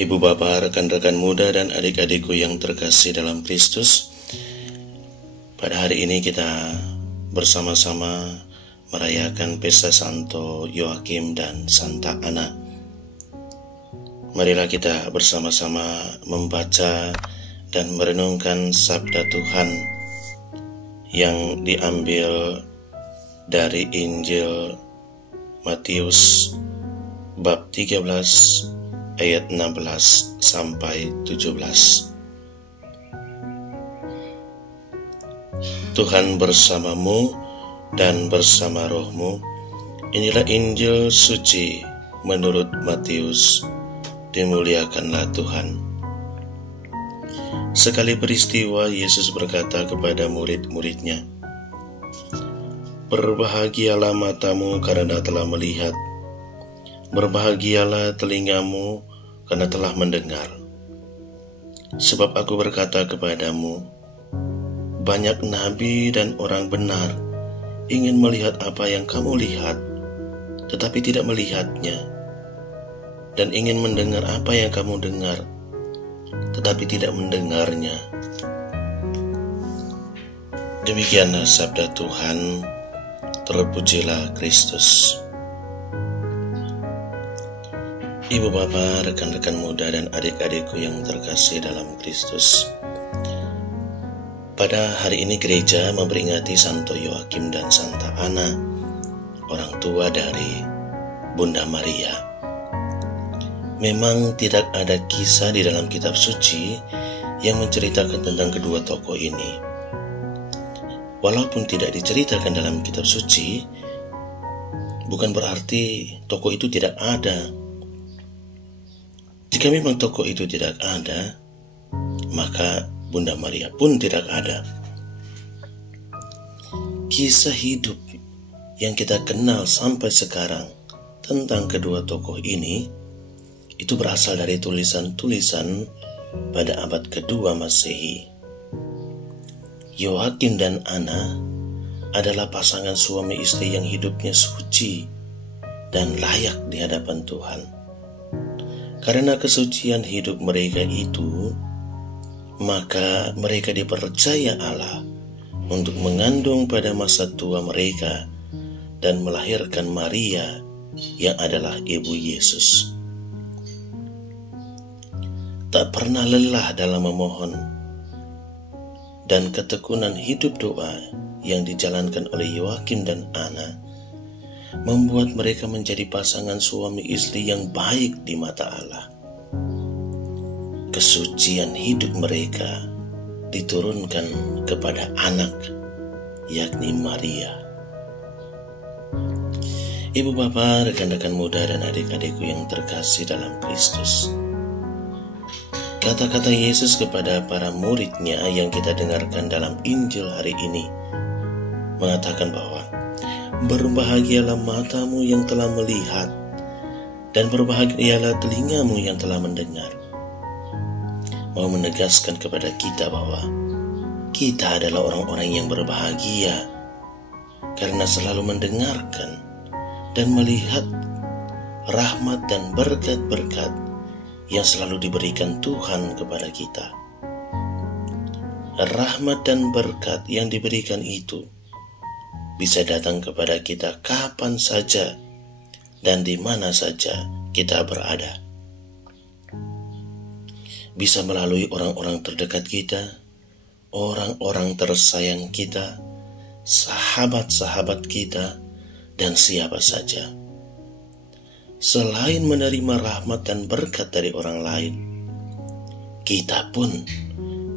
Ibu bapak, rekan-rekan muda dan adik-adikku yang terkasih dalam Kristus, pada hari ini kita bersama-sama merayakan Pesta Santo Yoakim dan Santa Ana. Marilah kita bersama-sama membaca dan merenungkan sabda Tuhan yang diambil dari Injil Matius bab 13 ayat 16 sampai 17. Tuhan bersamamu dan bersama rohmu. Inilah Injil suci menurut Matius. Dimuliakanlah Tuhan. Sekali peristiwa, Yesus berkata kepada murid-muridnya, "Berbahagialah matamu karena telah melihat, berbahagialah telingamu karena telah mendengar. Sebab aku berkata kepadamu, banyak nabi dan orang benar ingin melihat apa yang kamu lihat, tetapi tidak melihatnya, dan ingin mendengar apa yang kamu dengar, tetapi tidak mendengarnya." Demikianlah sabda Tuhan. Terpujilah Kristus. Ibu bapak, rekan-rekan muda dan adik-adikku yang terkasih dalam Kristus, pada hari ini gereja memperingati Santo Yoakim dan Santa Ana, orang tua dari Bunda Maria. Memang tidak ada kisah di dalam kitab suci yang menceritakan tentang kedua tokoh ini. Walaupun tidak diceritakan dalam kitab suci, bukan berarti tokoh itu tidak ada. Jika memang tokoh itu tidak ada, maka Bunda Maria pun tidak ada. Kisah hidup yang kita kenal sampai sekarang tentang kedua tokoh ini, itu berasal dari tulisan-tulisan pada abad kedua Masehi. Yoakim dan Ana adalah pasangan suami istri yang hidupnya suci dan layak di hadapan Tuhan. Karena kesucian hidup mereka itu, maka mereka dipercaya Allah untuk mengandung pada masa tua mereka dan melahirkan Maria yang adalah ibu Yesus. Tak pernah lelah dalam memohon, dan ketekunan hidup doa yang dijalankan oleh Yoakim dan Ana membuat mereka menjadi pasangan suami istri yang baik di mata Allah. Kesucian hidup mereka diturunkan kepada anak, yakni Maria. Ibu bapak, rekan-rekan muda dan adik-adikku yang terkasih dalam Kristus, kata-kata Yesus kepada para muridnya yang kita dengarkan dalam Injil hari ini mengatakan bahwa berbahagialah matamu yang telah melihat, dan berbahagialah telingamu yang telah mendengar. Mau menegaskan kepada kita bahwa kita adalah orang-orang yang berbahagia karena selalu mendengarkan dan melihat rahmat dan berkat-berkat yang selalu diberikan Tuhan kepada kita. Rahmat dan berkat yang diberikan itu bisa datang kepada kita kapan saja dan di mana saja kita berada. Bisa melalui orang-orang terdekat kita, orang-orang tersayang kita, sahabat-sahabat kita, dan siapa saja. Selain menerima rahmat dan berkat dari orang lain, kita pun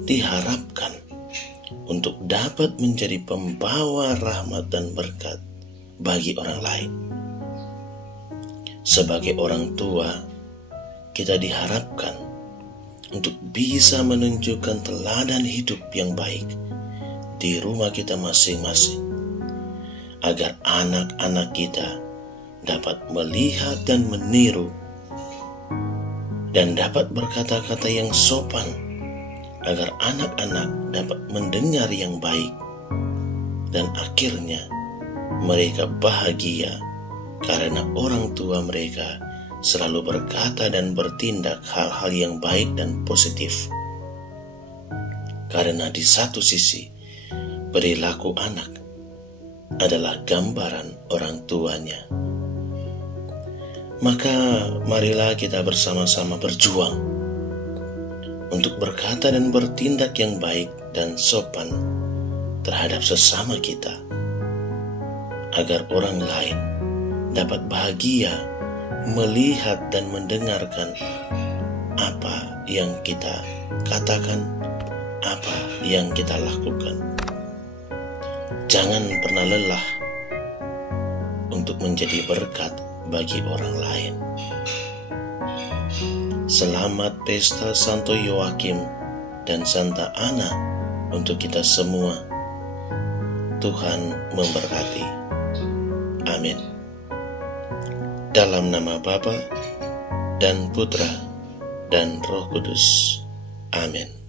diharapkan untuk dapat menjadi pembawa rahmat dan berkat bagi orang lain. Sebagai orang tua, kita diharapkan untuk bisa menunjukkan teladan hidup yang baik di rumah kita masing-masing, agar anak-anak kita dapat melihat dan meniru dan dapat berkata-kata yang sopan, agar anak-anak dapat mendengar yang baik dan akhirnya mereka bahagia karena orang tua mereka selalu berkata dan bertindak hal-hal yang baik dan positif. Karena di satu sisi, perilaku anak adalah gambaran orang tuanya. Maka marilah kita bersama-sama berjuang untuk berkata dan bertindak yang baik dan sopan terhadap sesama kita, agar orang lain dapat bahagia melihat dan mendengarkan apa yang kita katakan, apa yang kita lakukan. Jangan pernah lelah untuk menjadi berkat bagi orang lain. Selamat Pesta Santo Yoakim dan Santa Ana untuk kita semua. Tuhan memberkati. Amin. Dalam nama Bapa dan Putra dan Roh Kudus. Amin.